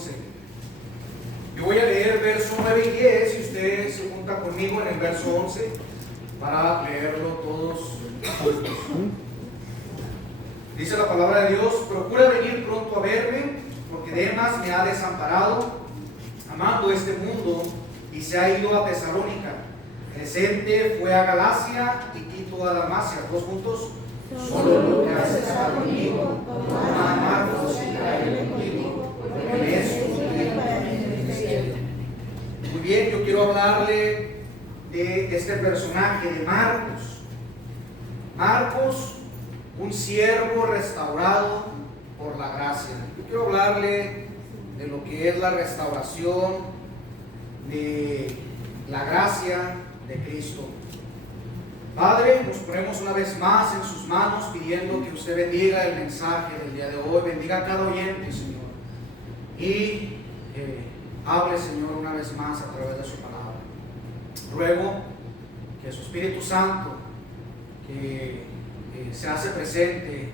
11. Yo voy a leer verso 9 y 10 y usted se junta conmigo en el verso 11 para leerlo todos juntos. Dice la palabra de Dios: procura venir pronto a verme, porque Demas me ha desamparado, amando este mundo, y se ha ido a Tesalónica. Crescente fue a Galacia y Tito a Dalmacia. Todos juntos. Solo lo que haces estar conmigo, toma a Marcos y tráele contigo, porque en eso muy bien, yo quiero hablarle de este personaje, de Marcos. Marcos, un siervo restaurado por la gracia. Yo quiero hablarle de lo que es la restauración de la gracia de Cristo. Padre, nos ponemos una vez más en sus manos pidiendo que usted bendiga el mensaje del día de hoy, bendiga a cada oyente, Señor, y hable, Señor, una vez más a través de su palabra. Ruego que su Espíritu Santo, que se hace presente,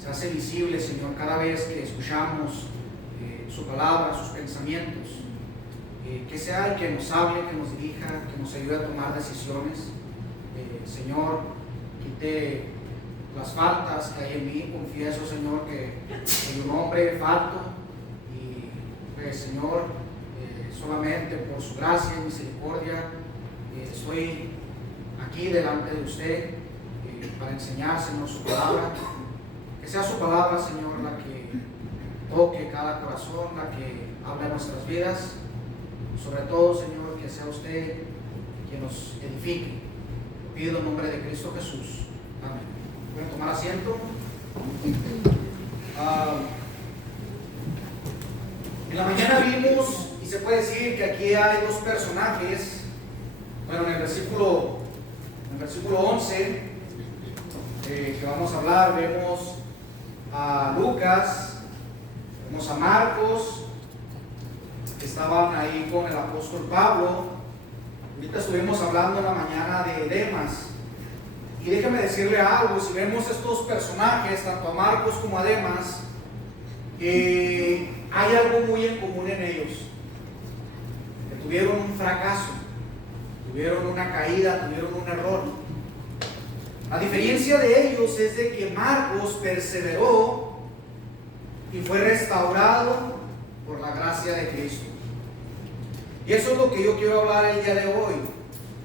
se hace visible, Señor, cada vez que escuchamos su palabra, sus pensamientos, que sea el que nos hable, que nos dirija, que nos ayude a tomar decisiones. Señor, quite las faltas que hay en mí. Confieso, Señor, que soy un hombre falto y, pues, Señor, solamente por su gracia y misericordia estoy aquí delante de usted para enseñar, Señor, su palabra. Que sea su palabra, Señor, la que toque cada corazón, la que hable a nuestras vidas. Sobre todo, Señor, que sea usted quien nos edifique. Pido en nombre de Cristo Jesús. Amén. ¿Pueden tomar asiento? En la mañana vimos, y se puede decir que aquí hay dos personajes. Bueno, en el versículo 11 que vamos a hablar, vemos a Lucas, vemos a Marcos, que estaban ahí con el apóstol Pablo. Ahorita estuvimos hablando en la mañana de Demas. Y déjame decirle algo: si vemos estos personajes, tanto a Marcos como a Demas, hay algo muy en común en ellos. Que tuvieron un fracaso, tuvieron una caída, tuvieron un error. La diferencia de ellos es de que Marcos perseveró y fue restaurado por la gracia de Cristo. Y eso es lo que yo quiero hablar el día de hoy.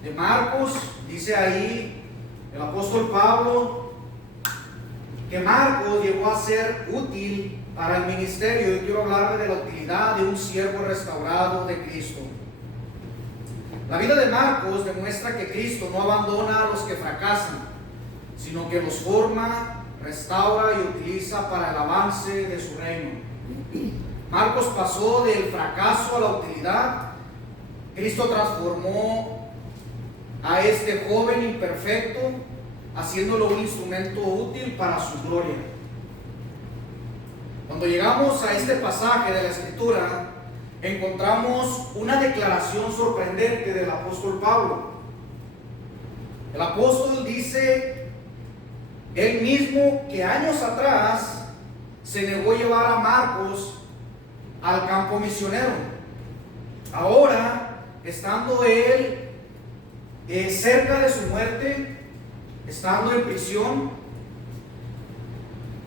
De Marcos, dice ahí el apóstol Pablo que Marcos llegó a ser útil para el ministerio. Y quiero hablar de la utilidad de un siervo restaurado de Cristo. La vida de Marcos demuestra que Cristo no abandona a los que fracasan, sino que los forma, restaura y utiliza para el avance de su reino. Marcos pasó del fracaso a la utilidad. Cristo transformó a este joven imperfecto, haciéndolo un instrumento útil para su gloria. Cuando llegamos a este pasaje de la Escritura, encontramos una declaración sorprendente del apóstol Pablo. El apóstol dice él mismo que años atrás se negó a llevar a Marcos al campo misionero. Ahora, estando él cerca de su muerte, estando en prisión,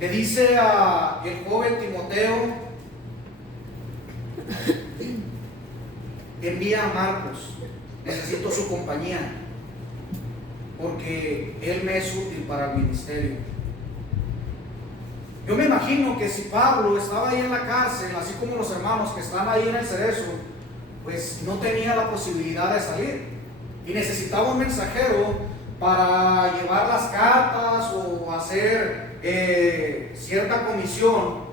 le dice a el joven Timoteo: envía a Marcos, necesito su compañía, porque él me es útil para el ministerio. Yo me imagino que si Pablo estaba ahí en la cárcel, así como los hermanos que están ahí en el Cerezo, pues no tenía la posibilidad de salir y necesitaba un mensajero para llevar las cartas o hacer cierta comisión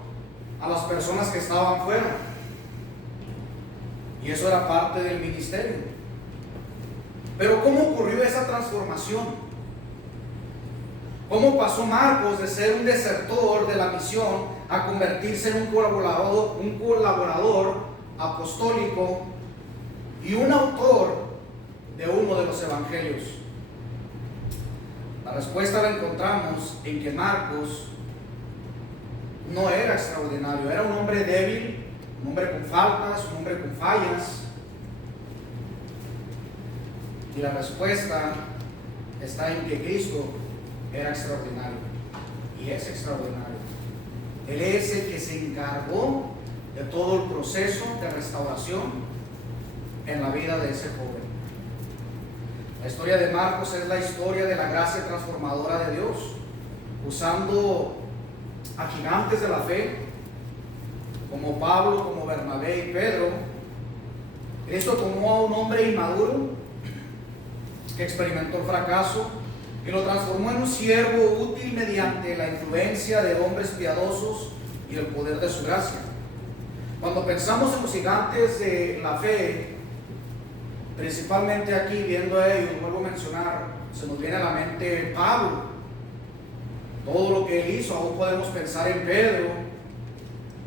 a las personas que estaban fuera. Y eso era parte del ministerio. Pero ¿cómo ocurrió esa transformación? ¿Cómo pasó Marcos de ser un desertor de la misión a convertirse en un colaborador apostólico y un autor de uno de los evangelios? La respuesta la encontramos en que Marcos no era extraordinario, era un hombre débil, un hombre con faltas, un hombre con fallas. Y la respuesta está en que Cristo era extraordinario y es extraordinario. Él es el que se encargó de todo el proceso de restauración en la vida de ese joven. La historia de Marcos es la historia de la gracia transformadora de Dios, usando a gigantes de la fe como Pablo, como Bernabé y Pedro. Cristo tomó a un hombre inmaduro que experimentó el fracaso y lo transformó en un siervo útil mediante la influencia de hombres piadosos y el poder de su gracia. Cuando pensamos en los gigantes de la fe, principalmente aquí viendo a ellos, vuelvo a mencionar, se nos viene a la mente Pablo, todo lo que él hizo. Aún podemos pensar en Pedro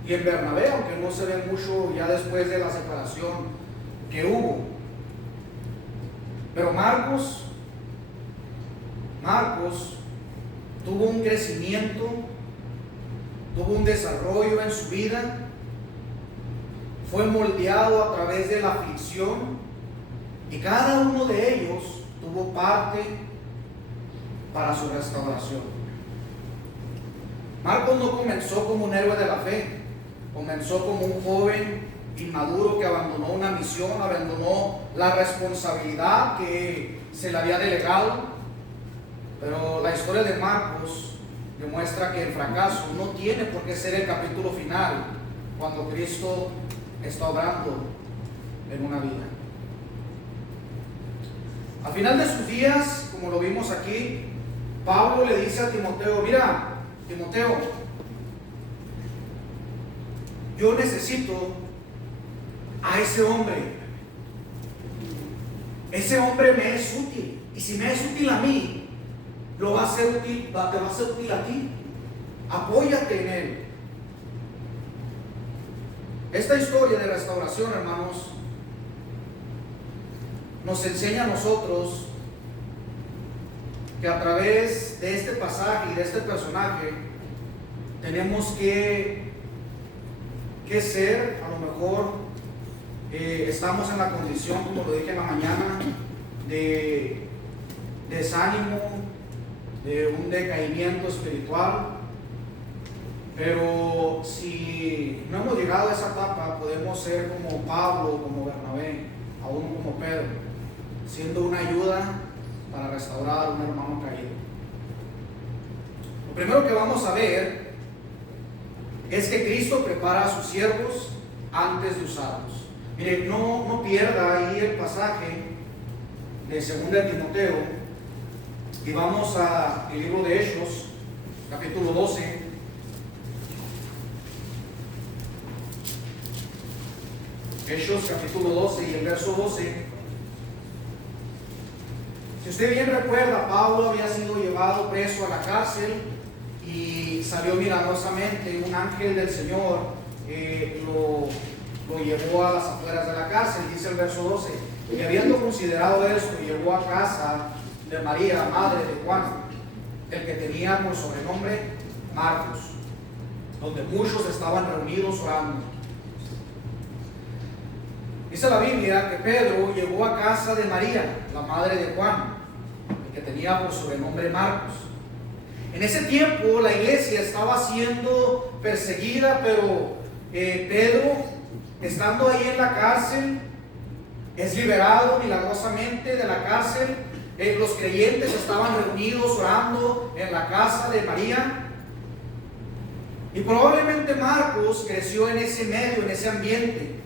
y en Bernabé, aunque no se ve mucho ya después de la separación que hubo. Pero Marcos tuvo un crecimiento, tuvo un desarrollo en su vida, fue moldeado a través de la aflicción, y cada uno de ellos tuvo parte para su restauración. Marcos no comenzó como un héroe de la fe, comenzó como un joven inmaduro que abandonó una misión, abandonó la responsabilidad que se le había delegado. Pero la historia de Marcos demuestra que el fracaso no tiene por qué ser el capítulo final cuando Cristo está obrando en una vida. Al final de sus días, como lo vimos aquí, Pablo le dice a Timoteo: mira, Timoteo, yo necesito a ese hombre. Ese hombre me es útil, y si me es útil a mí, lo va a ser útil, te va a ser útil a ti. Apóyate en él. Esta historia de restauración, hermanos, nos enseña a nosotros que a través de este pasaje y de este personaje tenemos que ser, a lo mejor estamos en la condición, como lo dije en la mañana, de desánimo, de un decaimiento espiritual. Pero si no hemos llegado a esa etapa, podemos ser como Pablo, como Bernabé, aún como Pedro, siendo una ayuda para restaurar a un hermano caído. Lo primero que vamos a ver es que Cristo prepara a sus siervos antes de usarlos. Mire, no pierda ahí el pasaje de 2 Timoteo, y vamos al libro de Hechos, capítulo 12. Hechos capítulo 12 y el verso 12. Si usted bien recuerda, Pablo había sido llevado preso a la cárcel y salió milagrosamente. Un ángel del Señor lo llevó a las afueras de la cárcel. Dice el verso 12: y habiendo considerado esto, llevó a casa de María, madre de Juan, el que tenía por sobrenombre Marcos, donde muchos estaban reunidos orando. Dice la Biblia que Pedro llegó a casa de María, la madre de Juan, el que tenía por sobrenombre Marcos. En ese tiempo la iglesia estaba siendo perseguida, pero Pedro, estando ahí en la cárcel, es liberado milagrosamente de la cárcel. Los creyentes estaban reunidos orando en la casa de María. Y probablemente Marcos creció en ese medio, en ese ambiente.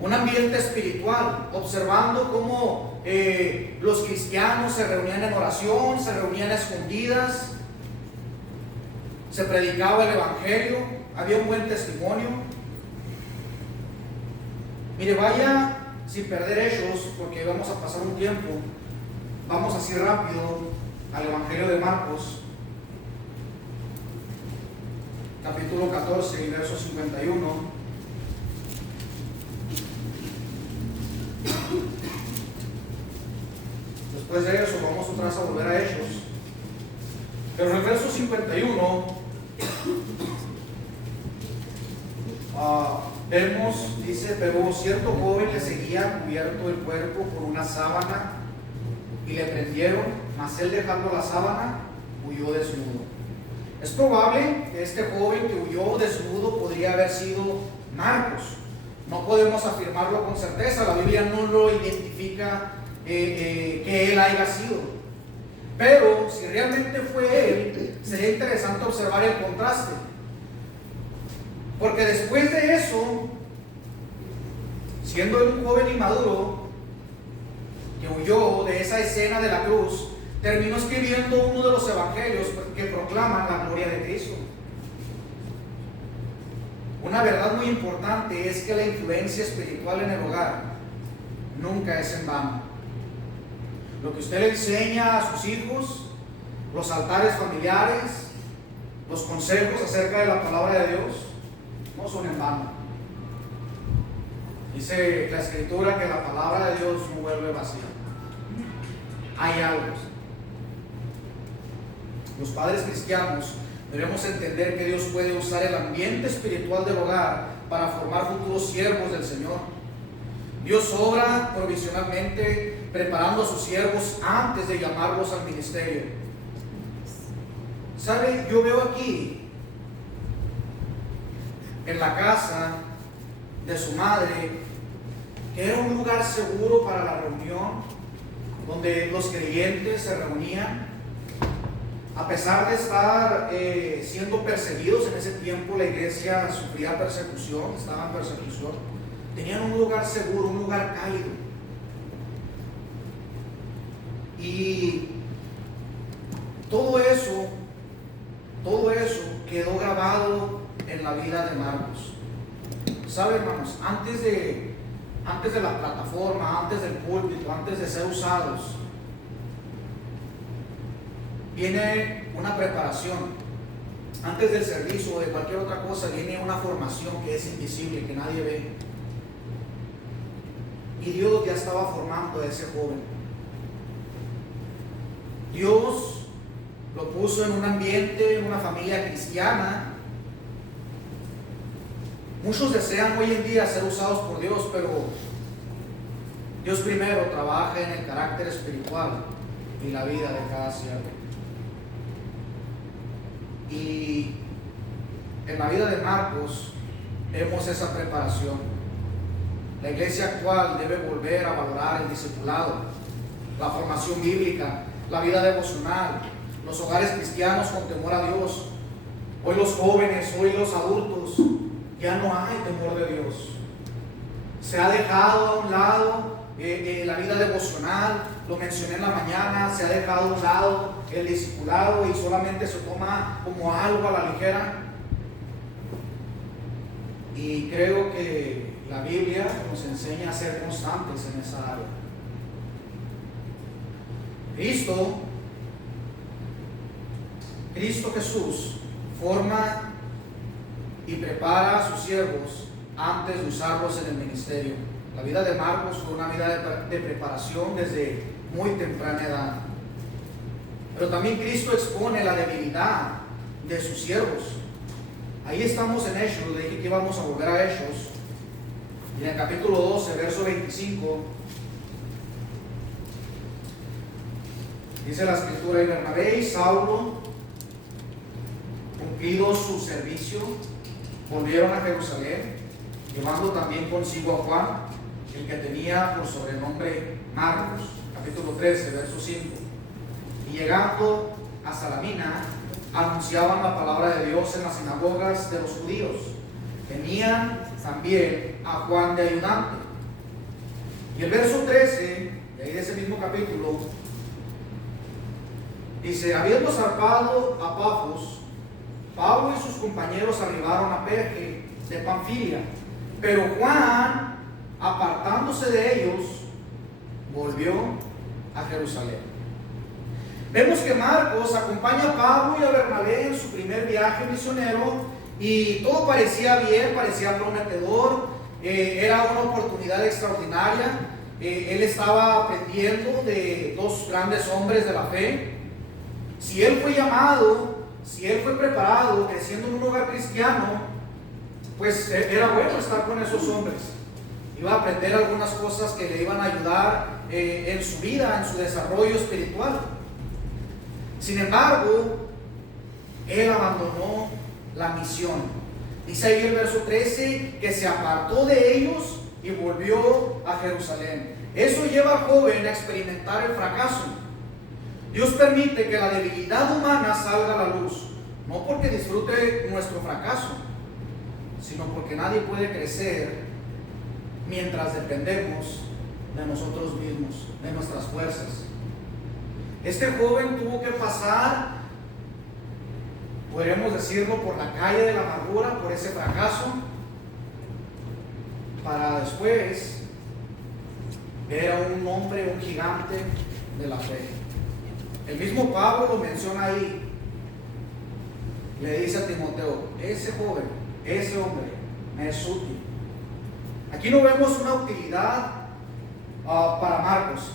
Un ambiente espiritual, observando cómo los cristianos se reunían en oración, se reunían a escondidas, se predicaba el evangelio, había un buen testimonio. Mire, vaya sin perder Hechos, porque vamos a pasar un tiempo. Vamos así rápido al evangelio de Marcos, capítulo 14 y verso 51. Después de eso vamos otra vez a volver a Hechos, pero en el verso 51 Vemos, dice, pero cierto joven le seguía cubierto el cuerpo por una sábana y le prendieron, mas él, dejando la sábana, huyó desnudo. Es probable que este joven que huyó desnudo podría haber sido Marcos. No podemos afirmarlo con certeza, la Biblia no lo identifica que él haya sido. Pero si realmente fue él, sería interesante observar el contraste. Porque después de eso, siendo él un joven inmaduro que huyó de esa escena de la cruz, terminó escribiendo uno de los evangelios que proclaman la gloria de Cristo. Una verdad muy importante es que la influencia espiritual en el hogar nunca es en vano. Lo que usted le enseña a sus hijos, los altares familiares, los consejos acerca de la palabra de Dios, no son en vano. Dice la Escritura que la palabra de Dios no vuelve vacía. Hay algo. Los padres cristianos debemos entender que Dios puede usar el ambiente espiritual del hogar para formar futuros siervos del Señor. Dios obra provisionalmente preparando a sus siervos antes de llamarlos al ministerio. ¿Sabe? Yo veo aquí en la casa de su madre que era un lugar seguro para la reunión, donde los creyentes se reunían. A pesar de estar siendo perseguidos en ese tiempo, la iglesia sufría persecución, estaba en persecución. Tenían un lugar seguro, un lugar cálido. Y todo eso quedó grabado en la vida de Marcos. ¿Saben, hermanos? Antes de la plataforma, antes del púlpito, antes de ser usados, viene una preparación. Antes del servicio o de cualquier otra cosa, viene una formación que es invisible, que nadie ve. Y Dios ya estaba formando a ese joven. Dios lo puso en un ambiente, en una familia cristiana. Muchos desean hoy en día ser usados por Dios, pero Dios primero trabaja en el carácter espiritual y la vida de cada siervo. Y en la vida de Marcos vemos esa preparación. La iglesia actual debe volver a valorar el discipulado, la formación bíblica, la vida devocional, los hogares cristianos con temor a Dios. Hoy los jóvenes, hoy los adultos, ya no hay temor de Dios. Se ha dejado a un lado la vida devocional, lo mencioné en la mañana, se ha dejado a un lado el discipulado y solamente se toma como algo a la ligera. Y creo que la Biblia nos enseña a ser constantes en esa área. Cristo Jesús forma y prepara a sus siervos antes de usarlos en el ministerio. La vida de Marcos fue una vida de preparación desde muy temprana edad. Pero también Cristo expone la debilidad de sus siervos. Ahí estamos en Hechos, le dije que íbamos a volver a Hechos. Y en el capítulo 12, verso 25, dice la Escritura: y Bernabé y Saulo, cumplido su servicio, volvieron a Jerusalén, llevando también consigo a Juan, el que tenía por sobrenombre Marcos. Capítulo 13, verso 5. Y llegando a Salamina, anunciaban la palabra de Dios en las sinagogas de los judíos. Tenían también a Juan de ayudante. Y el verso 13, de ahí de ese mismo capítulo, dice: habiendo zarpado a Pafos, Pablo y sus compañeros arribaron a Perge de Panfilia, pero Juan, apartándose de ellos, volvió a Jerusalén. Vemos que Marcos acompaña a Pablo y a Bernabé en su primer viaje misionero y todo parecía bien, parecía prometedor, era una oportunidad extraordinaria. Él estaba aprendiendo de dos grandes hombres de la fe. Si él fue llamado, si él fue preparado, creciendo en un hogar cristiano, pues era bueno estar con esos hombres. Iba a aprender algunas cosas que le iban a ayudar en su vida, en su desarrollo espiritual. Sin embargo, él abandonó la misión. Dice ahí el verso 13 que se apartó de ellos y volvió a Jerusalén. Eso lleva al joven a experimentar el fracaso. Dios permite que la debilidad humana salga a la luz, no porque disfrute nuestro fracaso, sino porque nadie puede crecer mientras dependemos de nosotros mismos, de nuestras fuerzas. Este joven tuvo que pasar, podríamos decirlo, por la calle de la amargura, por ese fracaso, para después ver a un hombre, un gigante de la fe. El mismo Pablo lo menciona ahí. Le dice a Timoteo: ese joven, ese hombre me es útil. Aquí no vemos una utilidad para Marcos.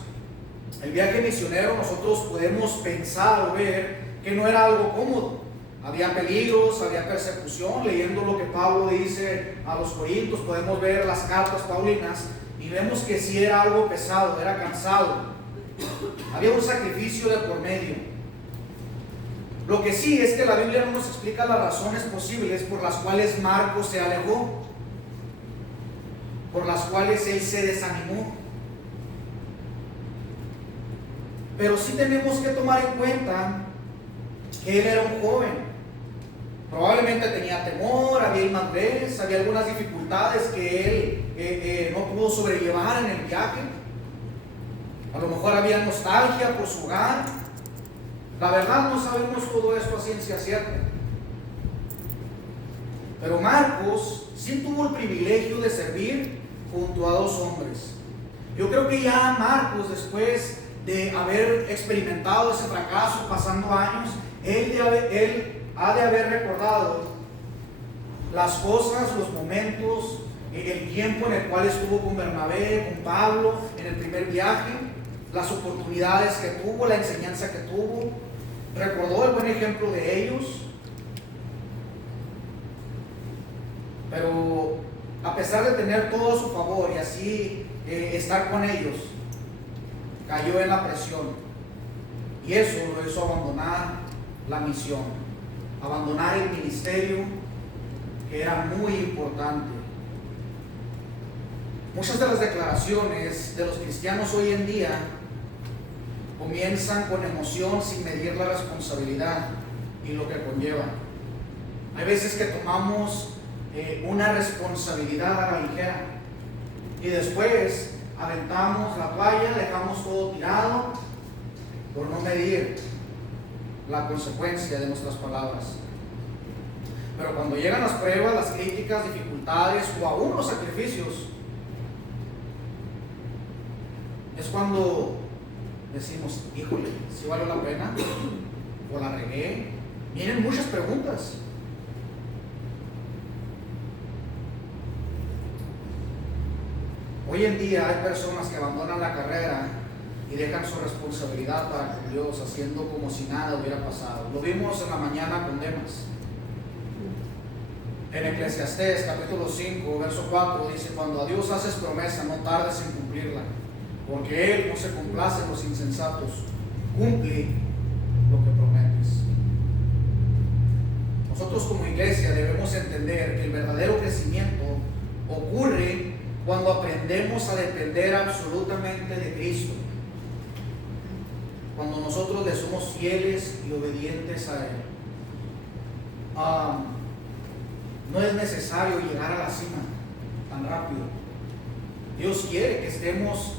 El viaje misionero, nosotros podemos pensar o ver que no era algo cómodo. Había peligros, había persecución. Leyendo lo que Pablo dice a los Corintios, podemos ver las cartas paulinas y vemos que sí era algo pesado, era cansado. Había un sacrificio de por medio. Lo que sí es que la Biblia no nos explica las razones posibles por las cuales Marcos se alejó, por las cuales él se desanimó. Pero sí tenemos que tomar en cuenta que él era un joven. Probablemente tenía temor, había inmadurez, había algunas dificultades que él no pudo sobrellevar en el viaje. A lo mejor había nostalgia por su hogar. La verdad no sabemos todo esto a ciencia cierta. Pero Marcos sí tuvo el privilegio de servir junto a dos hombres. Yo creo que ya Marcos, después de haber experimentado ese fracaso, pasando años, él ha de haber recordado las cosas, los momentos, el tiempo en el cual estuvo con Bernabé, con Pablo, en el primer viaje, las oportunidades que tuvo, la enseñanza que tuvo. Recordó el buen ejemplo de ellos. Pero a pesar de tener todo a su favor y así estar con ellos, cayó en la presión. Y eso lo hizo abandonar la misión, abandonar el ministerio, que era muy importante. Muchas de las declaraciones de los cristianos hoy en día comienzan con emoción sin medir la responsabilidad y lo que conlleva. Hay veces que tomamos una responsabilidad a la ligera y después aventamos la toalla, dejamos todo tirado por no medir la consecuencia de nuestras palabras. Pero cuando llegan las pruebas, las críticas, dificultades o aún los sacrificios, es cuando decimos: híjole, ¿sí valió la pena? ¿O la regué? Vienen muchas preguntas. Hoy en día hay personas que abandonan la carrera y dejan su responsabilidad para con Dios, haciendo como si nada hubiera pasado. Lo vimos en la mañana con Demas. En Eclesiastés capítulo 5, verso 4 dice: cuando a Dios haces promesa, no tardes en cumplirla, porque Él no se complace en los insensatos. Cumple lo que prometes. Nosotros como iglesia debemos entender que el verdadero crecimiento ocurre cuando aprendemos a depender absolutamente de Cristo. Cuando nosotros le somos fieles y obedientes a Él. No es necesario llegar a la cima tan rápido. Dios quiere que estemos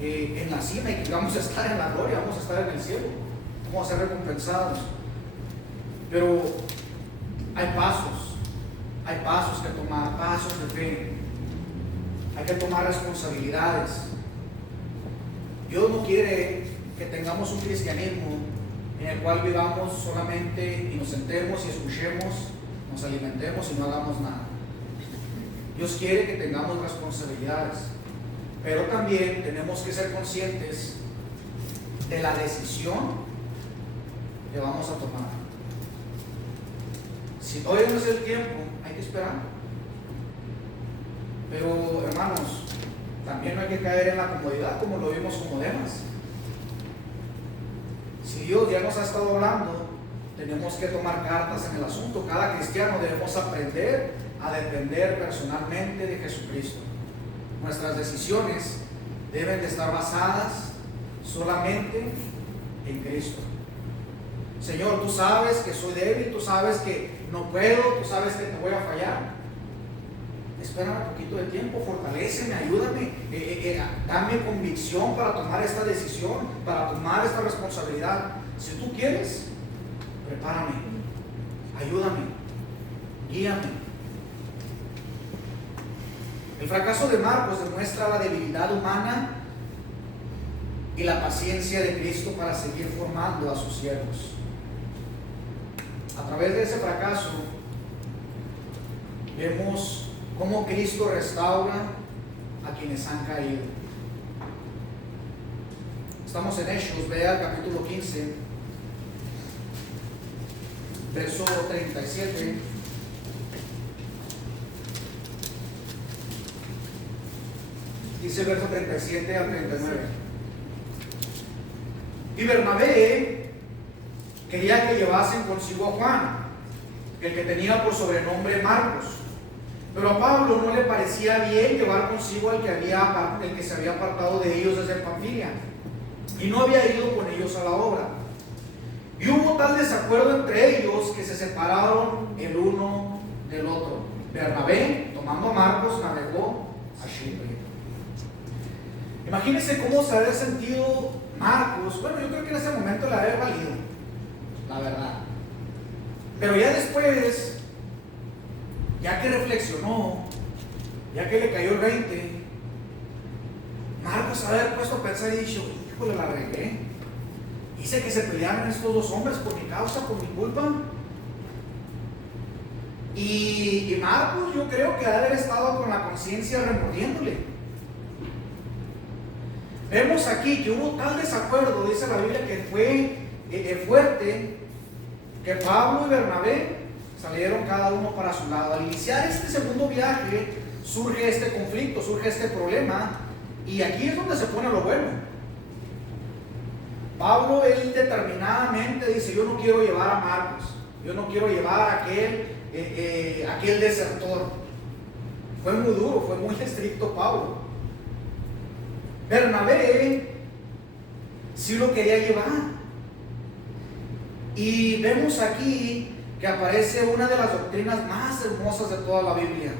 en la cima y que vamos a estar en la gloria, vamos a estar en el cielo, vamos a ser recompensados. Pero hay pasos que tomar, pasos de fe. Hay que tomar responsabilidades. Dios no quiere que tengamos un cristianismo en el cual vivamos solamente y nos sentemos y escuchemos, nos alimentemos y no hagamos nada. Dios quiere que tengamos responsabilidades, pero también tenemos que ser conscientes de la decisión que vamos a tomar. Si todavía no es el tiempo, hay que esperar. Pero hermanos, también no hay que caer en la comodidad como lo vimos como Demas. Si Dios ya nos ha estado hablando, tenemos que tomar cartas en el asunto. Cada cristiano debemos aprender a depender personalmente de Jesucristo. Nuestras decisiones deben de estar basadas solamente en Cristo. Señor, tú sabes que soy débil, tú sabes que no puedo, tú sabes que te voy a fallar. Espera un poquito de tiempo, fortaléceme, ayúdame, dame convicción para tomar esta decisión, para tomar esta responsabilidad. Si tú quieres, prepárame, ayúdame, guíame. El fracaso de Marcos demuestra la debilidad humana y la paciencia de Cristo para seguir formando a sus siervos. A través de ese fracaso vemos cómo Cristo restaura a quienes han caído. Estamos en Hechos, vea el capítulo 15, verso 37. Dice verso 37 al 39. Y Bernabé quería que llevasen consigo a Juan, el que tenía por sobrenombre Marcos. Pero a Pablo no le parecía bien llevar consigo el que se había apartado de ellos desde Panfilia, y no había ido con ellos a la obra. Y hubo tal desacuerdo entre ellos que se separaron el uno del otro. Bernabé, tomando a Marcos, navegó a Chipre. Imagínense cómo se había sentido Marcos. Bueno, yo creo que en ese momento le había valido, la verdad. Pero ya después, ya que reflexionó, ya que le cayó el 20, Marcos había puesto a pensar y dicho: híjole, la regué. Hice que se pelearan estos dos hombres por mi causa, por mi culpa. Y Marcos, yo creo que ha de haber estado con la conciencia remordiéndole. Vemos aquí que hubo tal desacuerdo, dice la Biblia, que fue fuerte, que Pablo y Bernabé salieron cada uno para su lado. Al iniciar este segundo viaje surge este conflicto, surge este problema, y aquí es donde se pone lo bueno. Pablo, él determinadamente dice: yo no quiero llevar a Marcos, yo no quiero llevar a aquel desertor. Fue muy duro, fue muy estricto Pablo. Bernabé sí lo quería llevar. Y vemos aquí que aparece una de las doctrinas más hermosas de toda la Biblia.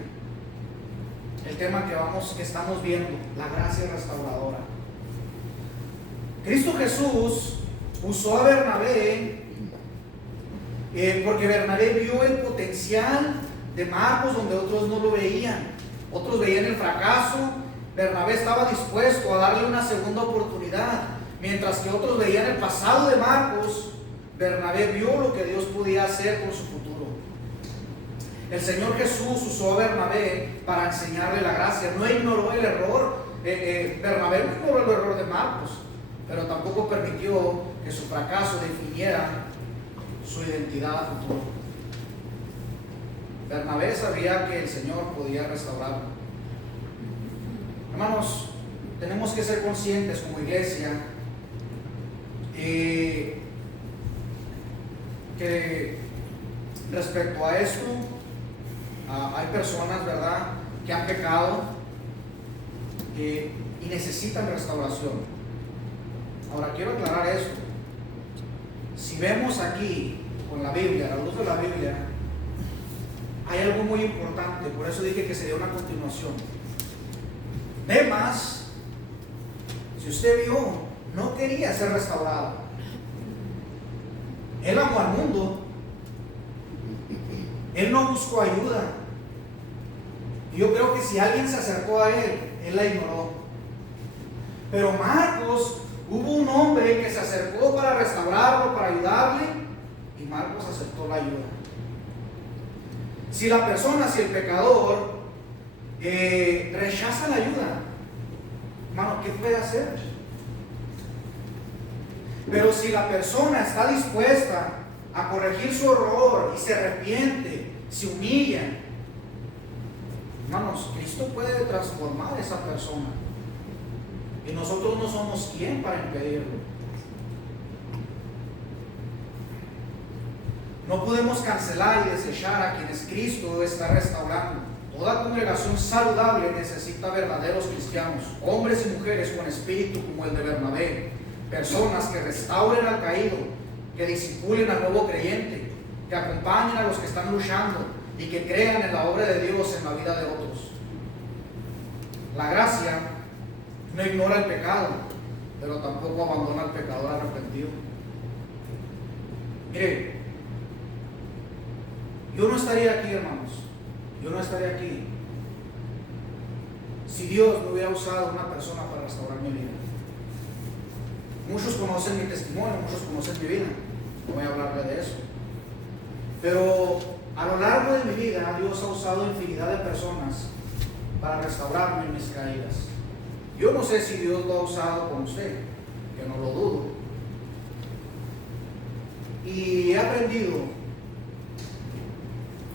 El tema que estamos viendo, la gracia restauradora. Cristo Jesús usó a Bernabé porque Bernabé vio el potencial de Marcos donde otros no lo veían. Otros veían el fracaso. Bernabé estaba dispuesto a darle una segunda oportunidad, mientras que otros veían el pasado de Marcos. Bernabé vio lo que Dios podía hacer con su futuro. El Señor Jesús usó a Bernabé para enseñarle la gracia. No ignoró el error. Bernabé no ignoró el error de Marcos, pero tampoco permitió que su fracaso definiera su identidad a futuro. Bernabé sabía que el Señor podía restaurarlo. Hermanos, tenemos que ser conscientes como iglesia que respecto a esto, hay personas, ¿verdad?, que han pecado y necesitan restauración. Ahora, quiero aclarar esto. Si vemos aquí con la Biblia, a la luz de la Biblia, hay algo muy importante. Por eso dije que sería una continuación. Demas, si usted vio, no quería ser restaurado. Él amó al mundo. Él no buscó ayuda. Y yo creo que si alguien se acercó a él la ignoró. Pero Marcos, hubo un hombre que se acercó para restaurarlo, para ayudarle, y Marcos aceptó la ayuda. Si la persona, si el pecador rechaza la ayuda, hermano, ¿qué puede hacer? Pero si la persona está dispuesta a corregir su error y se arrepiente, se humilla, Hermanos, Cristo puede transformar a esa persona. Y nosotros no somos quien para impedirlo. No podemos cancelar y desechar a quienes Cristo está restaurando. Toda congregación saludable necesita verdaderos cristianos, hombres y mujeres con espíritu como el de Bernabé, personas que restauren al caído, que discipulen al nuevo creyente, que acompañen a los que están luchando y que crean en la obra de Dios en la vida de otros. La gracia no ignora el pecado, pero tampoco abandona al pecador arrepentido. Mire, yo no estaría aquí, hermanos, yo no estaría aquí si Dios no hubiera usado a una persona para restaurar mi vida. Muchos conocen mi testimonio, muchos conocen mi vida, no voy a hablarle de eso. Pero a lo largo de mi vida, Dios ha usado infinidad de personas para restaurarme en mis caídas. Yo no sé si Dios lo ha usado con usted, que no lo dudo. Y he aprendido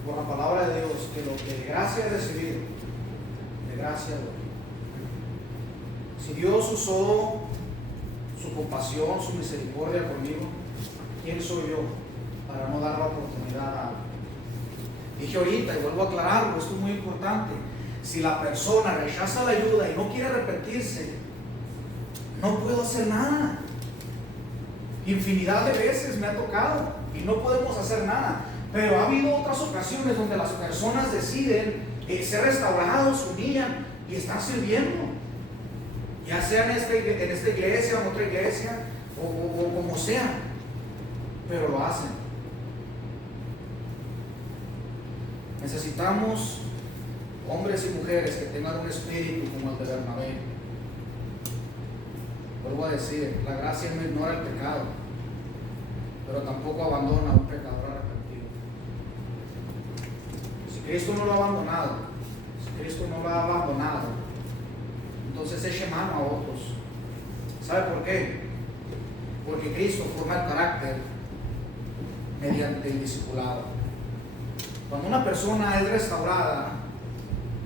por la palabra de Dios que lo que de gracia he recibido, de gracia doy. Si Dios usó su compasión, su misericordia conmigo, ¿quién soy yo para no dar la oportunidad a algo? Dije ahorita y vuelvo a aclararlo, esto es muy importante. Si la persona rechaza la ayuda y no quiere arrepentirse, no puedo hacer nada. Infinidad de veces me ha tocado y no podemos hacer nada. Pero ha habido otras ocasiones donde las personas deciden ser restaurados, se humillan y están sirviendo. Ya sea en esta iglesia o en otra iglesia o como sea. Pero lo hacen. Necesitamos hombres y mujeres que tengan un espíritu como el de Bernabé. Vuelvo a decir, la gracia no ignora el pecado, pero tampoco abandona a un pecador arrepentido. Si Cristo no lo ha abandonado, entonces eche mano a otros. ¿Sabe por qué? Porque Cristo forma el carácter mediante el discipulado. Cuando una persona es restaurada,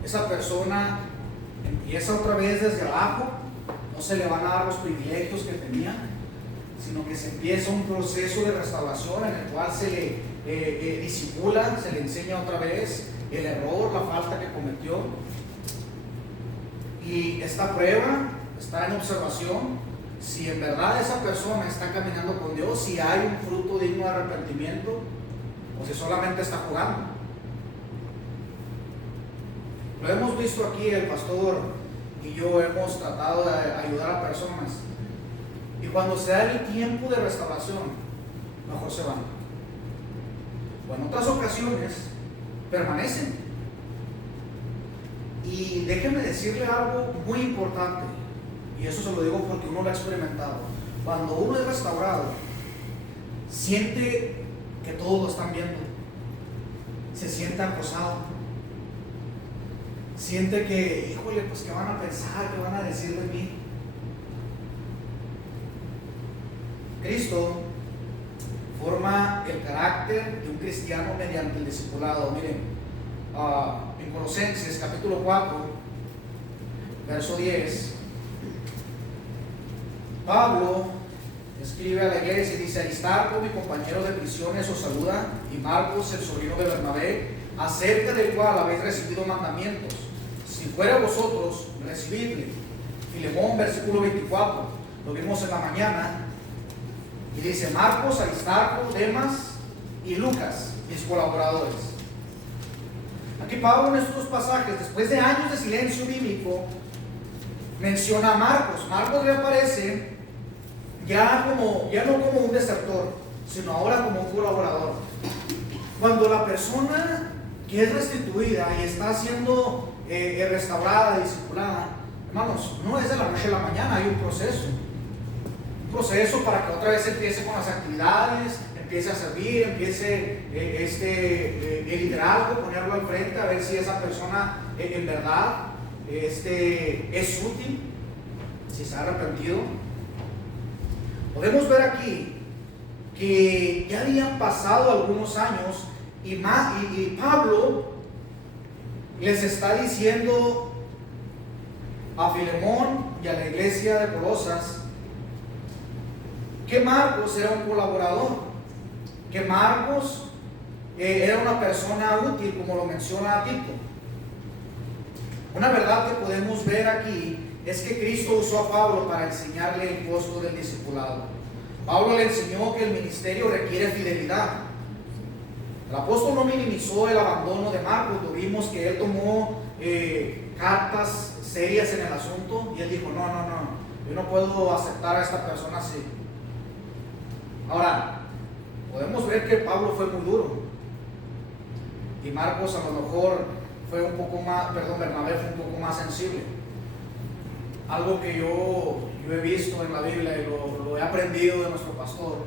esa persona empieza otra vez desde abajo. No se le van a dar los privilegios que tenía, sino que se empieza un proceso de restauración en el cual se le disipula, se le enseña otra vez el error, la falta que cometió. Y esta prueba está en observación si en verdad esa persona está caminando con Dios, si hay un fruto digno de arrepentimiento o si solamente está jugando. Lo hemos visto aquí, el pastor y yo hemos tratado de ayudar a personas, y cuando se da el tiempo de restauración, mejor se van. O en otras ocasiones permanecen. Y déjenme decirle algo muy importante, y eso se lo digo porque uno lo ha experimentado. Cuando uno es restaurado, siente que todos lo están viendo, se siente acosado, siente que, híjole, pues qué van a pensar, qué van a decir de mí. Cristo forma el carácter de un cristiano mediante el discipulado. Miren, en Colosenses capítulo 4, verso 10, Pablo escribe a la iglesia y dice: Aristarco, mi compañero de prisiones, os saluda, y Marcos, el sobrino de Bernabé, acerca del cual habéis recibido mandamientos. Si fuera vosotros, recibidle. Filemón, versículo 24, lo vimos en la mañana, y dice: Marcos, Aristarco, Demas y Lucas, mis colaboradores. Aquí Pablo en estos pasajes, después de años de silencio bíblico, menciona a Marcos. Marcos reaparece ya no como un desertor, sino ahora como un colaborador. Cuando la persona que es restituida y está siendo restaurada, discipulada, hermanos, no es de la noche a la mañana, hay un proceso para que otra vez empiece con las actividades, empiece a servir, empiece el liderazgo, ponerlo al frente, a ver si esa persona en verdad es útil, si se ha arrepentido. Podemos ver aquí que ya habían pasado algunos años y Pablo les está diciendo a Filemón y a la iglesia de Colosas que Marcos era un colaborador, que Marcos era una persona útil, como lo menciona Tito. Una verdad que podemos ver aquí es que Cristo usó a Pablo para enseñarle el costo del discipulado. Pablo le enseñó que el ministerio requiere fidelidad. El apóstol no minimizó el abandono de Marcos. Lo vimos que él tomó cartas serias en el asunto y él dijo, no, yo no puedo aceptar a esta persona así. Ahora, podemos ver que Pablo fue muy duro y Marcos a lo mejor fue un poco más, Bernabé fue un poco más sensible. Algo que yo he visto en la Biblia y lo he aprendido de nuestro pastor.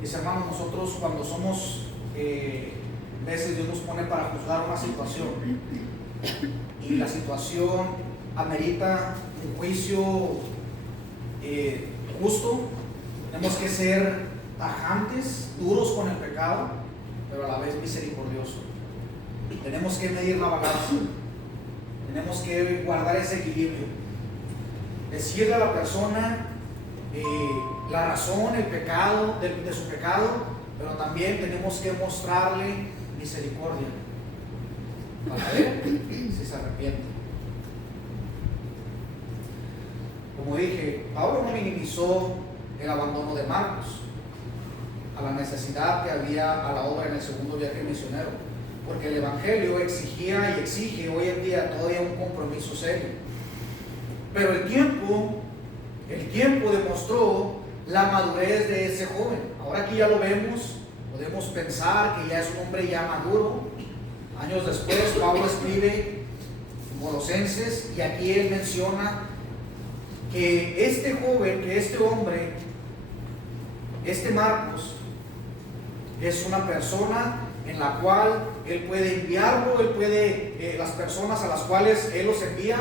Dice, hermano, nosotros cuando somos, veces Dios nos pone para juzgar una situación y la situación amerita un juicio justo, tenemos que ser tajantes, duros con el pecado, pero a la vez misericordiosos. Tenemos que medir la balanza, tenemos que guardar ese equilibrio, decirle a la persona la razón, el pecado, de su pecado, pero también tenemos que mostrarle misericordia para ver si se arrepiente. Como dije, Pablo no minimizó el abandono de Marcos a la necesidad que había a la obra en el segundo viaje misionero, porque el evangelio exigía y exige hoy en día todavía un compromiso serio. Pero el tiempo demostró la madurez de ese joven. Ahora aquí ya lo vemos, podemos pensar que ya es un hombre ya maduro. Años después Pablo escribe en Colosenses y aquí él menciona que este joven, que este hombre, este Marcos, es una persona en la cual él puede enviarlo, él puede, las personas a las cuales él los envía,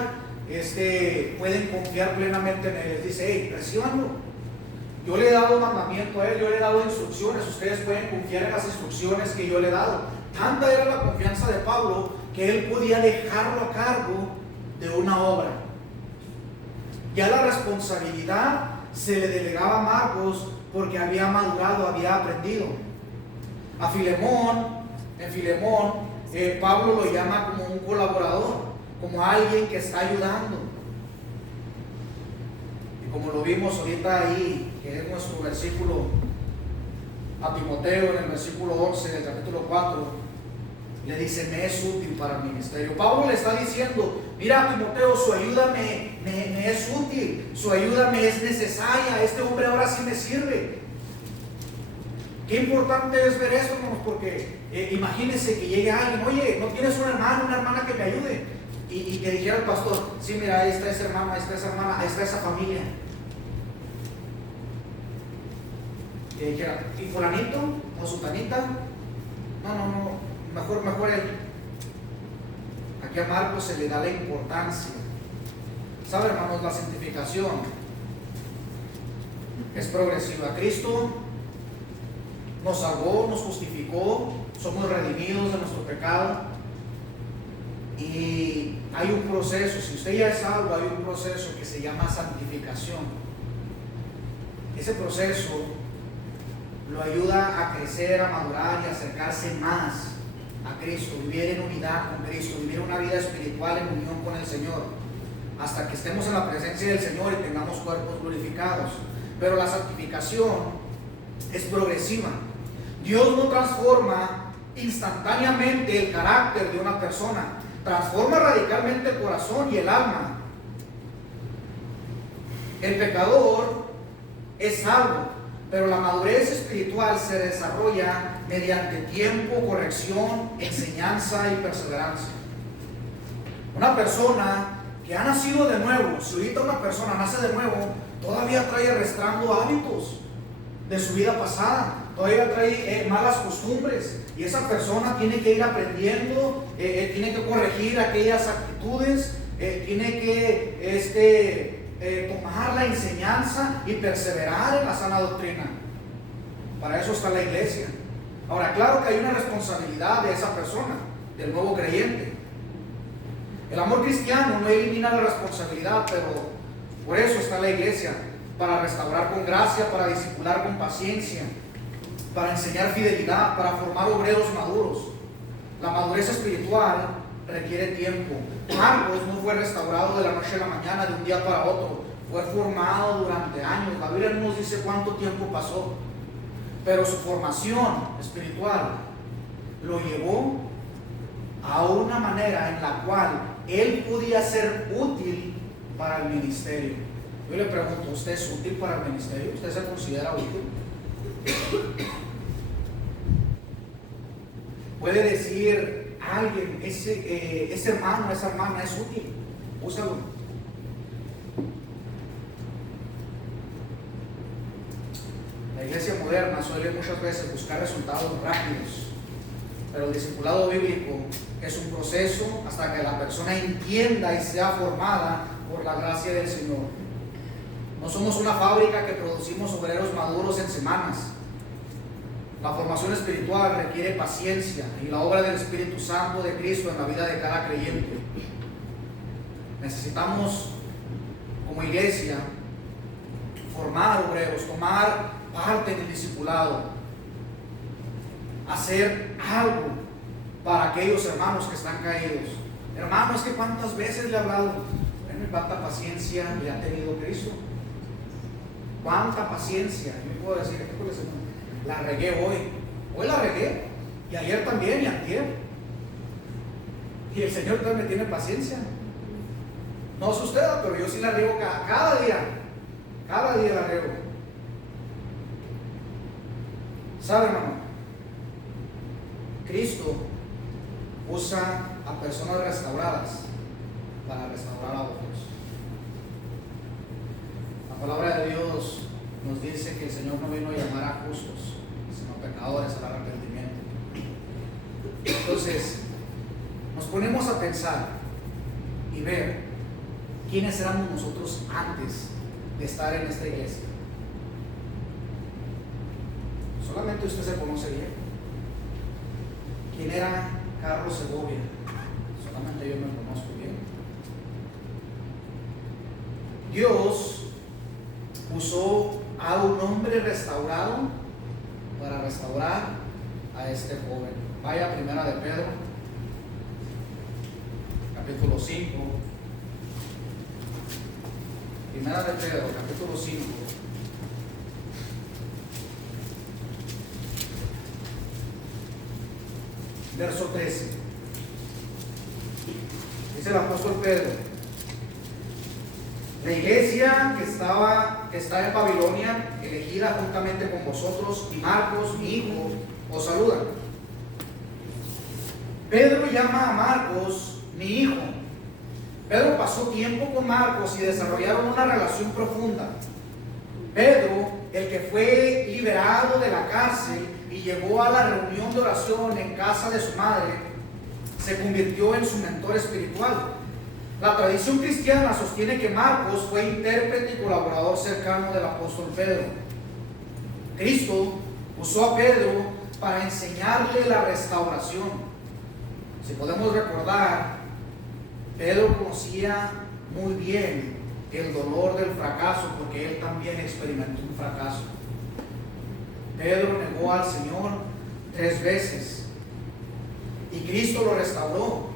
pueden confiar plenamente en él. Dice, hey, recíbanlo. Yo le he dado mandamiento a él, yo le he dado instrucciones, ustedes pueden confiar en las instrucciones que yo le he dado. Tanta era la confianza de Pablo que él podía dejarlo a cargo de una obra. Ya la responsabilidad se le delegaba a Marcos porque había madurado, había aprendido. A Filemón, Pablo lo llama como un colaborador, como alguien que está ayudando. Y como lo vimos ahorita ahí, que es nuestro versículo a Timoteo en el versículo 11 del capítulo 4, le dice, me es útil para el ministerio. Pablo le está diciendo, mira Timoteo, su ayuda me es útil, su ayuda me es necesaria, este hombre ahora sí me sirve. Qué importante es ver esto, hermanos, porque imagínense que llegue alguien, oye, ¿no tienes un hermano, una hermana que me ayude? Y que dijera el pastor, sí, mira, ahí está ese hermano, ahí está esa hermana, ahí está esa familia. Y dijera, ¿y fulanito o sutanita? No, mejor él. Aquí a Marcos se le da la importancia. ¿Sabe, hermanos? La santificación es progresiva. Cristo nos salvó, nos justificó, somos redimidos de nuestro pecado y hay un proceso. Si usted ya es salvo, hay un proceso que se llama santificación. Ese proceso lo ayuda a crecer, a madurar y a acercarse más a Cristo, vivir en unidad con Cristo, vivir una vida espiritual en unión con el Señor, hasta que estemos en la presencia del Señor y tengamos cuerpos glorificados. Pero la santificación es progresiva. Dios no transforma instantáneamente el carácter de una persona, transforma radicalmente el corazón y el alma. El pecador es salvo, pero la madurez espiritual se desarrolla mediante tiempo, corrección, enseñanza y perseverancia. Una persona que ha nacido de nuevo, si ahorita una persona nace de nuevo, todavía trae arrastrando hábitos de su vida pasada, todavía trae malas costumbres, y esa persona tiene que ir aprendiendo, tiene que corregir aquellas actitudes, tiene que tomar la enseñanza y perseverar en la sana doctrina. Para eso está la iglesia. Ahora, claro que hay una responsabilidad de esa persona, del nuevo creyente. El amor cristiano no elimina la responsabilidad, pero por eso está la iglesia, para restaurar con gracia, para discipular con paciencia, para enseñar fidelidad, para formar obreros maduros. La madurez espiritual requiere tiempo. Marcos no fue restaurado de la noche a la mañana, de un día para otro. Fue formado durante años. La Biblia no nos dice cuánto tiempo pasó, pero su formación espiritual lo llevó a una manera en la cual él podía ser útil para el ministerio. Yo le pregunto, ¿usted es útil para el ministerio? ¿Usted se considera útil? Puede decir alguien, ese hermano, esa hermana es útil, úsalo. La iglesia moderna suele muchas veces buscar resultados rápidos, pero el discipulado bíblico es un proceso hasta que la persona entienda y sea formada por la gracia del Señor. No somos una fábrica que producimos obreros maduros en semanas. La formación espiritual requiere paciencia y la obra del Espíritu Santo de Cristo en la vida de cada creyente. Necesitamos, como iglesia, formar obreros, tomar parte en el discipulado, hacer algo para aquellos hermanos que están caídos. Hermanos, que cuántas veces le he hablado, cuánta paciencia le ha tenido Cristo, cuánta paciencia. Yo puedo decir, la regué hoy la regué, y ayer también, y antier, y el Señor también me tiene paciencia. No es usted, pero yo sí la riego cada día la riego. ¿Sabe, hermano? Cristo usa a personas restauradas para restaurar a otros. La palabra de Dios nos dice que el Señor no vino a llamar a justos, sino pecadores al arrepentimiento. Entonces, nos ponemos a pensar y ver quiénes éramos nosotros antes de estar en esta iglesia. Solamente usted se conoce bien. ¿Quién era Carlos Segovia? Solamente yo me conozco bien. Dios usó a un hombre restaurado para restaurar a este joven. Vaya a Primera de Pedro, capítulo 5. Primera de Pedro, capítulo 5. Verso 13. Dice el apóstol Pedro: la iglesia que está en Babilonia, elegida juntamente con vosotros, y Marcos, mi hijo, os saludan. Pedro llama a Marcos mi hijo. Pedro pasó tiempo con Marcos y desarrollaron una relación profunda. Pedro, el que fue liberado de la cárcel y llegó a la reunión de oración en casa de su madre, se convirtió en su mentor espiritual. La tradición cristiana sostiene que Marcos fue intérprete y colaborador cercano del apóstol Pedro. Cristo usó a Pedro para enseñarle la restauración. Si podemos recordar, Pedro conocía muy bien el dolor del fracaso, porque él también experimentó un fracaso. Pedro negó al Señor 3 veces y Cristo lo restauró.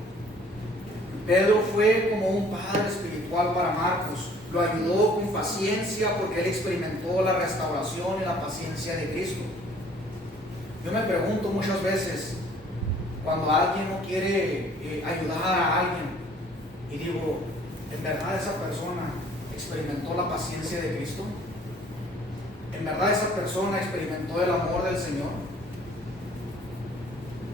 Pedro fue como un padre espiritual para Marcos. Lo ayudó con paciencia porque él experimentó la restauración y la paciencia de Cristo. Yo me pregunto muchas veces, cuando alguien no quiere ayudar a alguien, y digo, ¿en verdad esa persona experimentó la paciencia de Cristo? ¿En verdad esa persona experimentó el amor del Señor?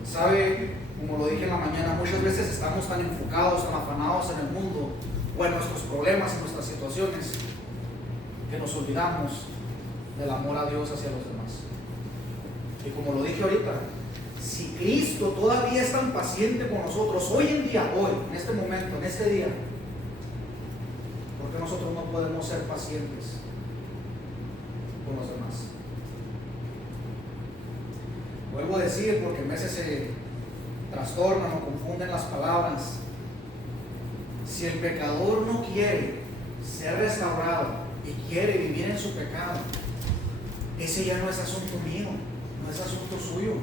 ¿Sabe? Como lo dije en la mañana, muchas veces estamos tan enfocados, tan afanados en el mundo o en nuestros problemas, en nuestras situaciones, que nos olvidamos del amor a Dios hacia los demás. Y como lo dije ahorita, si Cristo todavía es tan paciente con nosotros, hoy en día, hoy, en este momento, en este día, ¿por qué nosotros no podemos ser pacientes con los demás? Vuelvo a decir, porque a veces se trastornan o confunden las palabras. Si el pecador no quiere ser restaurado y quiere vivir en su pecado, ese ya no es asunto mío, no es asunto suyo.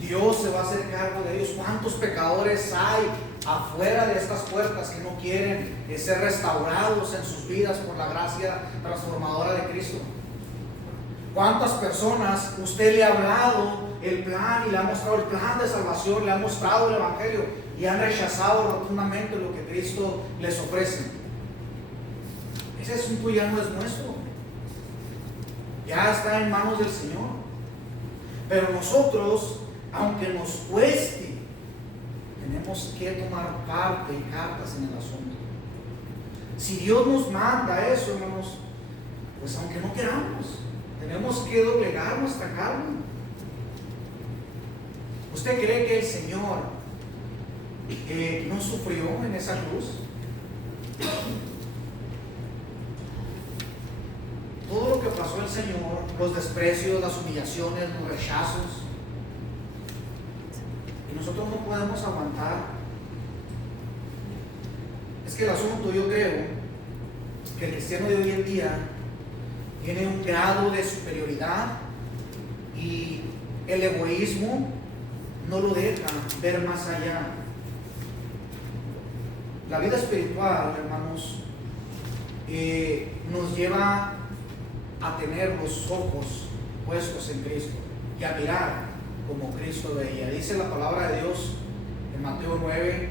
Dios se va a hacer cargo de ellos. ¿Cuántos pecadores hay afuera de estas puertas que no quieren ser restaurados en sus vidas por la gracia transformadora de Cristo? ¿Cuántas personas usted le ha hablado el plan y le ha mostrado el plan de salvación, le ha mostrado el Evangelio y han rechazado rotundamente lo que Cristo les ofrece? Ese asunto ya no es nuestro, ya está en manos del Señor. Pero nosotros, aunque nos cueste, tenemos que tomar parte y cartas en el asunto. Si Dios nos manda eso, hermanos, pues aunque no queramos, tenemos que doblegar nuestra carne. ¿Usted cree que el Señor no sufrió en esa cruz? Todo lo que pasó el Señor, los desprecios, las humillaciones, los rechazos, y nosotros no podemos aguantar. Es que el asunto, yo creo que el cristiano de hoy en día tiene un grado de superioridad y el egoísmo no lo deja ver más allá. La vida espiritual, hermanos, nos lleva a tener los ojos puestos en Cristo y a mirar como Cristo veía. Dice la palabra de Dios en Mateo 9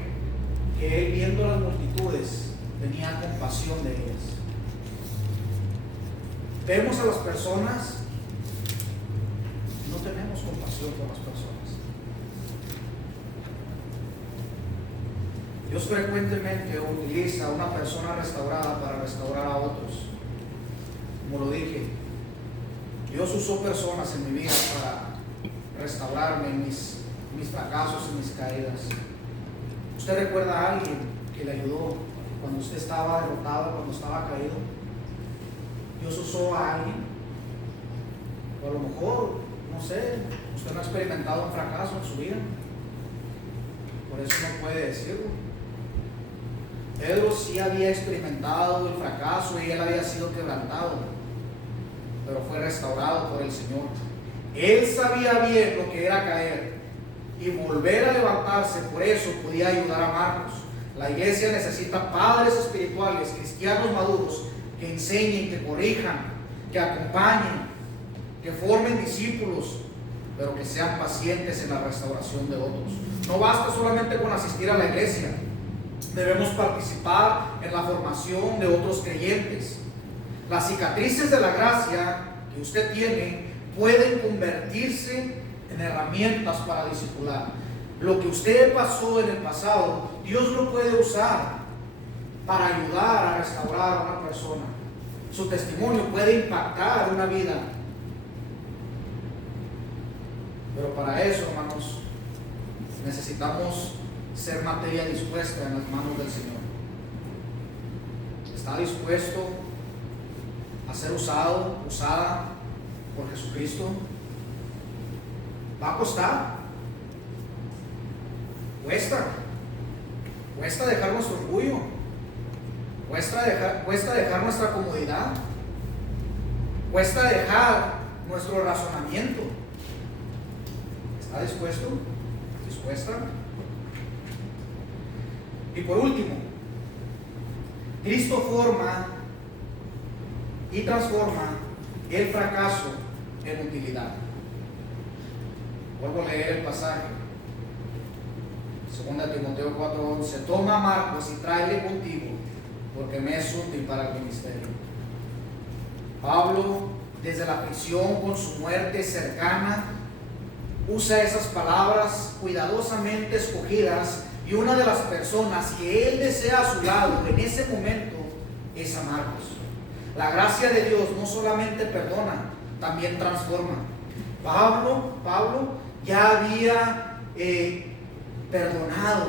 que Él, viendo las multitudes, tenía compasión de ellas. Vemos a las personas y no tenemos compasión por las personas. Dios frecuentemente utiliza a una persona restaurada para restaurar a otros. Como lo dije, Dios usó personas en mi vida para restaurarme en mis fracasos y mis caídas. ¿Usted recuerda a alguien que le ayudó cuando usted estaba derrotado, cuando estaba caído? Dios usó a alguien. O a lo mejor, no sé, usted no ha experimentado un fracaso en su vida, por eso no puede decirlo. Pedro sí había experimentado el fracaso y él había sido quebrantado, pero fue restaurado por el Señor. Él sabía bien lo que era caer y volver a levantarse, por eso podía ayudar a Marcos. La iglesia necesita padres espirituales, cristianos maduros, que enseñen, que corrijan, que acompañen, que formen discípulos, pero que sean pacientes en la restauración de otros. No basta solamente con asistir a la iglesia, debemos participar en la formación de otros creyentes. Las cicatrices de la gracia que usted tiene pueden convertirse en herramientas para discipular. Lo que usted pasó en el pasado, Dios lo puede usar para ayudar a restaurar a una persona. Su testimonio puede impactar una vida. Pero para eso, hermanos, necesitamos ser materia dispuesta en las manos del Señor. ¿Está dispuesto a ser usada por Jesucristo? ¿Va a costar? Cuesta dejar nuestro orgullo, cuesta dejar nuestra comodidad, cuesta dejar nuestro razonamiento. ¿Está dispuesto? ¿Dispuesta? Y por último, Cristo forma y transforma el fracaso en utilidad. Vuelvo a leer el pasaje. 2 Timoteo 4:11. Toma a Marcos y tráele contigo, porque me es útil para el ministerio. Pablo, desde la prisión con su muerte cercana, usa esas palabras cuidadosamente escogidas, y una de las personas que él desea a su lado en ese momento es a Marcos. La gracia de Dios no solamente perdona, también transforma. Pablo ya había perdonado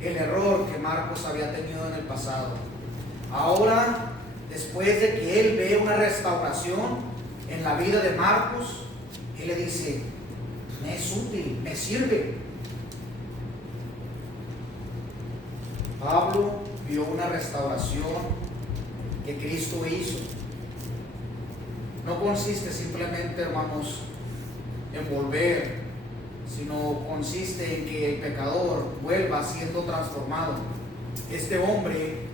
el error que Marcos había tenido en el pasado. Ahora, después de que él ve una restauración en la vida de Marcos, él le dice: me es útil, me sirve. Pablo vio una restauración que Cristo hizo. No consiste simplemente, hermanos, en volver, sino consiste en que el pecador vuelva siendo transformado. Este hombre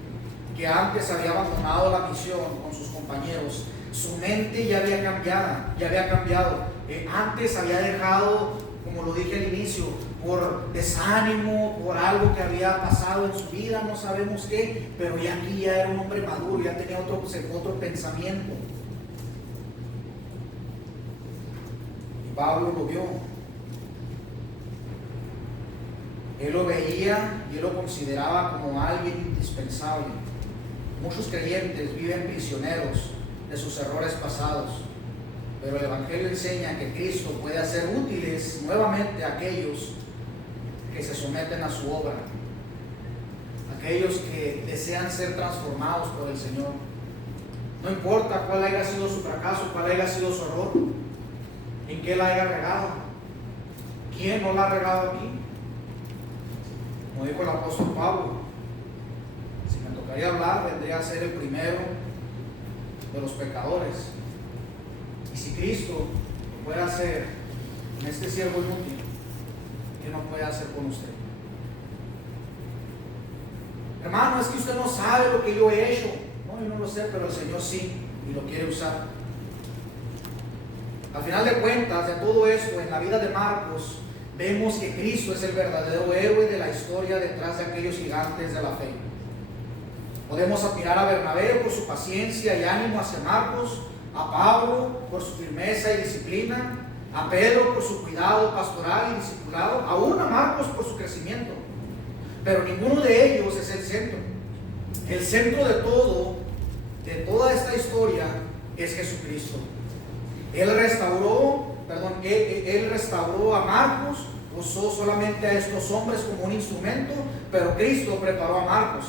que antes había abandonado la misión con sus compañeros, su mente ya había cambiado. Antes había dejado, como lo dije al inicio, por desánimo, por algo que había pasado en su vida, no sabemos qué, pero ya aquí ya era un hombre maduro, ya tenía otro pensamiento. Y Pablo lo vio. Él lo veía y él lo consideraba como alguien indispensable. Muchos creyentes viven prisioneros de sus errores pasados, pero el Evangelio enseña que Cristo puede hacer útiles nuevamente a aquellos que se someten a su obra, aquellos que desean ser transformados por el Señor. No importa cuál haya sido su fracaso, cuál haya sido su error, en qué la haya regado, quién no la ha regado aquí. Como dijo el apóstol Pablo, si me tocaría hablar, vendría a ser el primero de los pecadores. Y si Cristo lo puede hacer en este siervo inútil, ¿qué no puede hacer con usted? Hermano, es que usted no sabe lo que yo he hecho. No, yo no lo sé, pero el Señor sí, y lo quiere usar. Al final de cuentas, de todo esto, en la vida de Marcos, vemos que Cristo es el verdadero héroe de la historia detrás de aquellos gigantes de la fe. Podemos admirar a Bernabé por su paciencia y ánimo hacia Marcos, a Pablo por su firmeza y disciplina, a Pedro por su cuidado pastoral y discipulado, aún a Marcos por su crecimiento. Pero ninguno de ellos es el centro. El centro de toda esta historia es Jesucristo. Él restauró a Marcos, usó solamente a estos hombres como un instrumento, pero Cristo preparó a Marcos.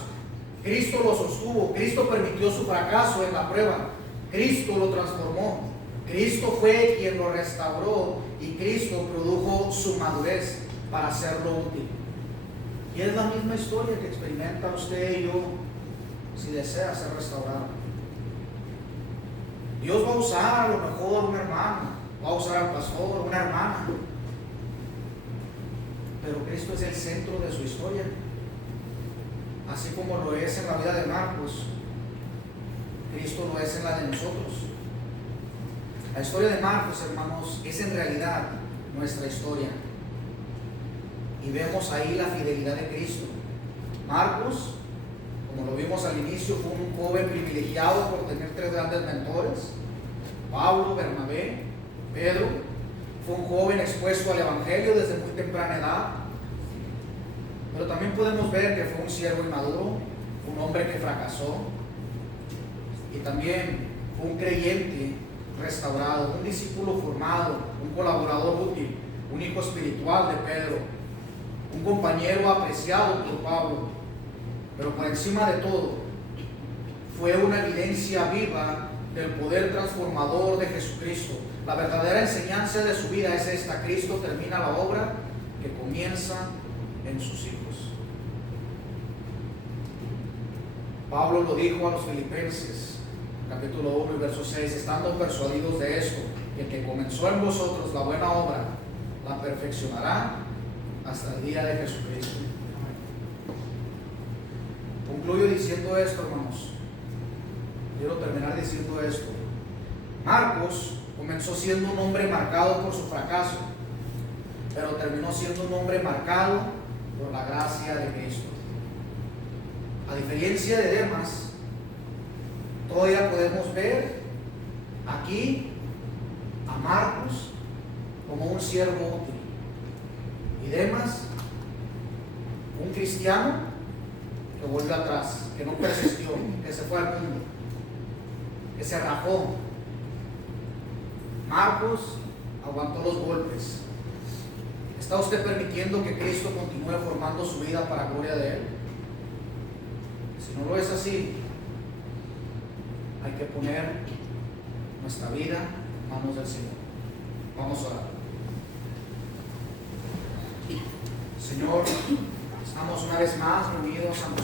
Cristo lo sostuvo, Cristo permitió su fracaso en la prueba, Cristo lo transformó, Cristo fue quien lo restauró y Cristo produjo su madurez para hacerlo útil. Y es la misma historia que experimenta usted y yo si desea ser restaurado. Dios va a usar a lo mejor un hermano, va a usar al pastor, una hermana, pero Cristo es el centro de su historia. Así como lo es en la vida de Marcos, Cristo lo es en la de nosotros. La historia de Marcos, hermanos, es en realidad nuestra historia. Y vemos ahí la fidelidad de Cristo. Marcos, como lo vimos al inicio, fue un joven privilegiado por tener 3 grandes mentores: Pablo, Bernabé, Pedro. Fue un joven expuesto al Evangelio desde muy temprana edad. Pero también podemos ver que fue un siervo inmaduro, un hombre que fracasó, y también fue un creyente restaurado, un discípulo formado, un colaborador útil, un hijo espiritual de Pedro, un compañero apreciado por Pablo. Pero por encima de todo, fue una evidencia viva del poder transformador de Jesucristo. La verdadera enseñanza de su vida es esta: Cristo termina la obra que comienza en sus hijos. Pablo lo dijo a los Filipenses, capítulo 1 y verso 6: estando persuadidos de esto, que el que comenzó en vosotros la buena obra, la perfeccionará hasta el día de Jesucristo. Concluyo diciendo esto, hermanos. Quiero terminar diciendo esto. Marcos comenzó siendo un hombre marcado por su fracaso, pero terminó siendo un hombre marcado por la gracia de Cristo. A diferencia de Demas, todavía podemos ver aquí a Marcos como un siervo útil, y Demas, un cristiano que volvió atrás, que no persistió, que se fue al mundo, que se rajó. Marcos aguantó los golpes. ¿Está usted permitiendo que Cristo continúe formando su vida para gloria de Él? Si no lo es así, hay que poner nuestra vida en manos del Señor. Vamos a orar. Señor, estamos una vez más reunidos ante